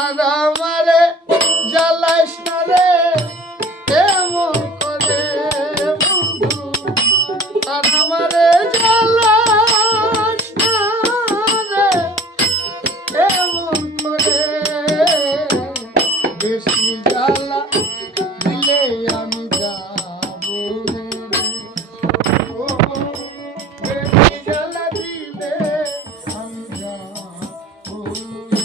আর আমারে জ্বালাইস না রে এমন করে বন্ধু, আর আমারে জ্বালাইস না রে এমন করে, বেশি জ্বালা দিলে আমি যাব রে। ও বেশি জ্বালা দিলে আমি যাব রে।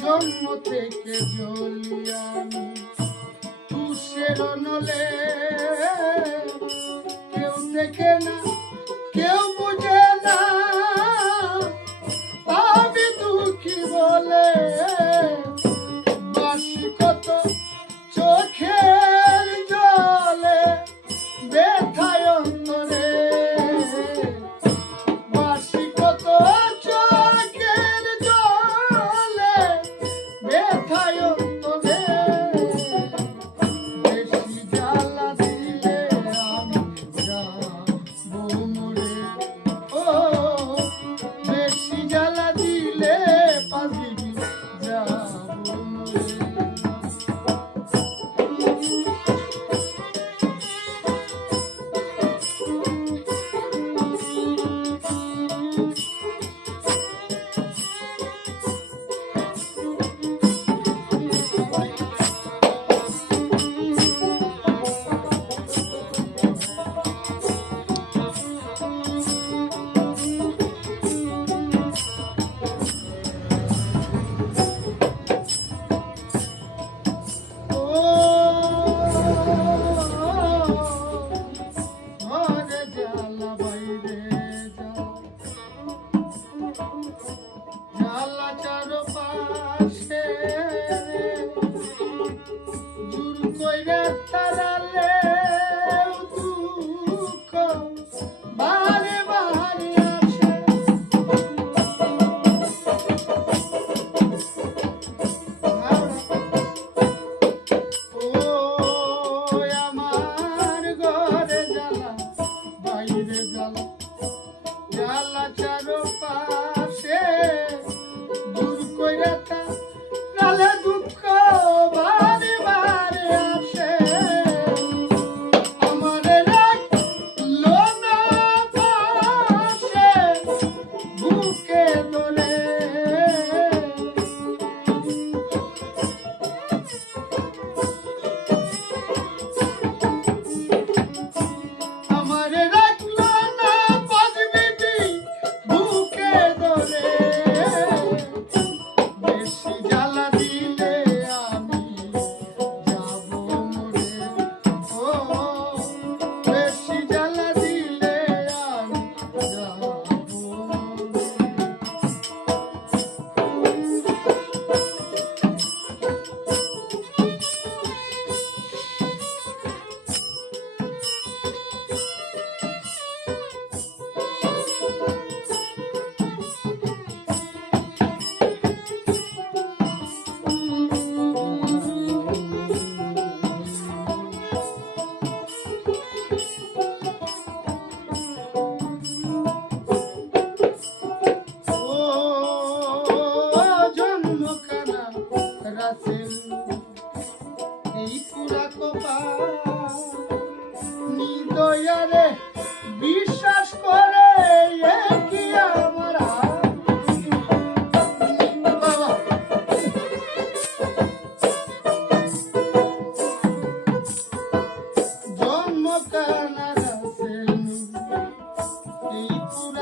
জন্ম থেকে জ্বলি আমি তুষের নলে, কেউ দেখে না কেউ বুঝে না আমি দুঃখী বলে, বাসি কত চোখের জলে ব্যথায় অন্তরে, বাসি কত চোখের জলে ব্যথায় অন্তরে, বেশি জ্বালা দিলে আমি যাব মরে। ও বেশি জ্বালা দিলে পাজিবি যাব মরে। এই পুরা কপাল নিদয়ারে বিশ্বাস করে কি আমার বাবা জন্ম কানা রাসেল এই পুরা